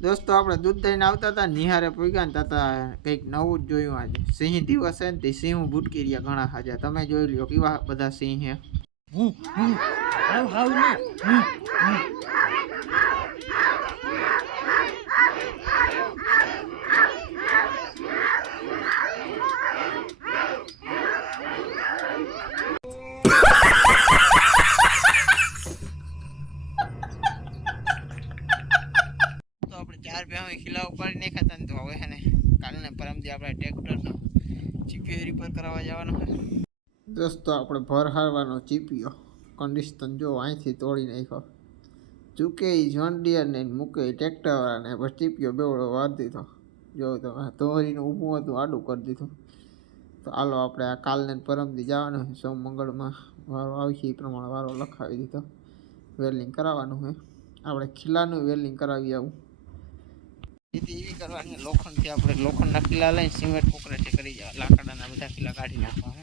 દોસ્તો, આપણે દૂધ દઈને આવતા હતા, નિહારે પૂગ્યા ને તાતા કંઈક નવું જ જોયું આજે. સિંહ દિવસ છે ને તે સિંહ ભૂટકી રહ્યા ઘણા હાજા. તમે જોઈ લ્યો કેવા બધા સિંહ હે તો આપણે ચાર બે ખીલા ઉપર નાખ્યા હતા તો હવે છે ને કાલને પરમથી આપણે ટ્રેક્ટરનો ચીપીઓ રિપેર કરાવવા જવાનો હોય દોસ્તો, આપણે ભર હારવાનો ચીપીઓ કન્ડિશન જો અહીંથી તોડી નાખ્યો. ચૂકે એ જોન ડિયરને મૂકે ટ્રેક્ટરવાળાને પછી ચીપીઓ બેવડો વાર દીધો. જો તો તોરીને ઊભું હતું, આડું કરી દીધું. તો હાલો આપણે આ કાલને પરમથી જવાનું છે. સોમ મંગળમાં વારો આવશે એ પ્રમાણે વારો લખાવી દીધો. વેલ્ડિંગ કરાવવાનું હોય આપણે ખીલાનું વેલ્ડિંગ કરાવી આવું. સીધી એવી કરવાની લોખંડથી આપણે લોખંડના કિલ્લા લઈને, સિમેન્ટ કોકરેથી કરી જવા લાકડાના બધા કિલ્લા કાઢી નાખવા હે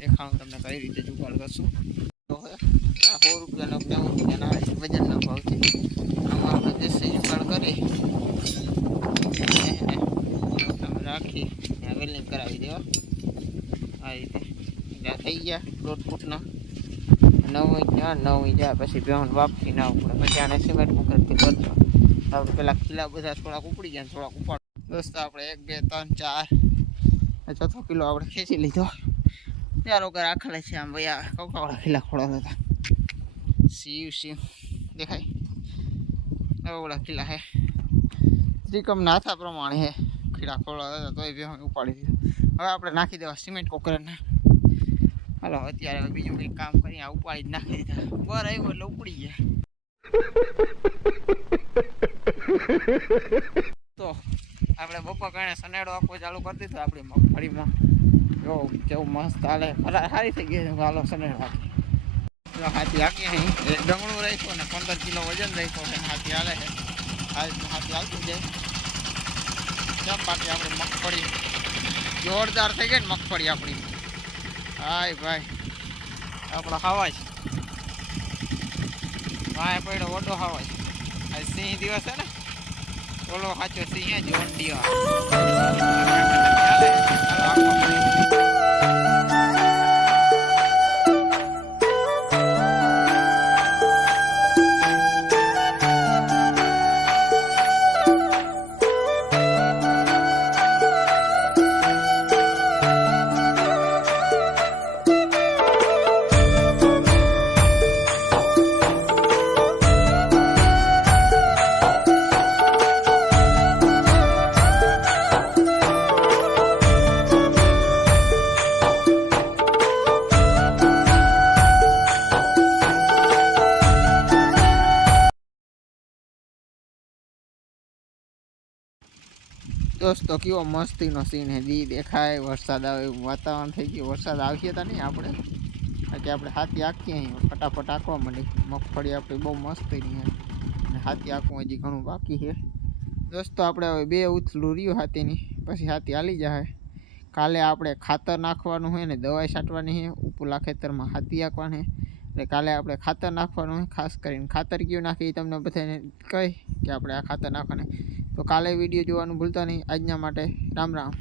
દેખાડું તમને કઈ રીતે જુગાડ કરશું. તો હવે આ સો રૂપિયાનો નેવું રૂપિયાના આવે છે? વજનના ભાવથી આમાં આપણે દેશી જુગાડ કરી અને એને તમે રાખી ત્યાં વેલ્ડિંગ કરાવી દેવા. આ રીતે ત્યાં થઈ ગયા દોઢ ફૂટના. નવ ઇંચ ના નવ ઇંચ આ પછી બેહન વાપથી ના ઉપડે. પછી આને સિમેન્ટ કોકરેથી કરજો આપણે પેલા કિલ્લા બધા થોડાક ઉપડી ગયા થોડાક ઉપાડ દોસ્તો આપણે એક, બે, ત્રણ, ચાર ચોથો કિલો આપણે ખેંચી લીધો. ત્યાર વગર આખડે છે આમ ભાઈ આ કવકાવાળા ખીલા ખોડા હતા સીવ સીવ દેખાય. એવા કિલ્લા હે. ત્રિકમ હાથા પ્રમાણે હે. ખીલા ખોડા હતા તોય બે ઉપાડી દીધો. હવે આપણે નાખી દેવા સિમેન્ટ કોકરના. હાલો, અત્યારે બીજું કંઈક કામ કરીને ઉપાડી જ નાખી દીધા. બર આવ્યું એટલે ઉપડી ગયા. તો આપણે બપોર કારણે સનેડો આપવો ચાલુ કરી દીધો આપણી મગફળીમાં. જો કેવું મસ્ત હાલે. સારી થઈ ગઈ હાલો સનેડો આપી હાથી આપી અહીં. એક ડંગણું રાખ્યું ને પંદર કિલો વજન રાખ્યો છે. હાથી હાલે છે. હાથી હાલતું જાય. કેમ બાકી આપણી મગફળી? જોરદાર થઈ ગઈ ને મગફળી આપણી. હાય ભાઈ. આપણો હવા છે. ભાઈ પડ્યો ઓટો હવા છે. આ સિંહ દિવસ છે ને? ઓલો સાચો સિંહ જ ઓંડિયો દોસ્તો, કેવો મસ્તીનો સીન હે દી દેખાય, વરસાદ આવે એવું વાતાવરણ થઈ ગયું. વરસાદ આવશે તો નહીં આપણે? બાકી આપણે હાથી આખીએ અહીં. ફટાફટ આંકવા માંડી મગફળી આપણી બહુ મસ્તીની છે. અને હાથી આંકવું હજી ઘણું બાકી છે. દોસ્તો, આપણે હવે બે ઉથલું રહ્યું હાથીની. પછી હાથી હાલી જાય. કાલે આપણે ખાતર નાખવાનું હોય ને દવાઈ છાંટવાની છે. ઉપલા ખેતરમાં હાથી આંકવાની એટલે કાલે આપણે ખાતર નાખવાનું હોય ખાસ કરીને ખાતર કયું નાખી એ તમને બધાને કહી કે આપણે આ ખાતર નાખવાની તો કાલે વીડિયો જોવાનું ભૂલતા નહીં. આજના માટે રામ રામ.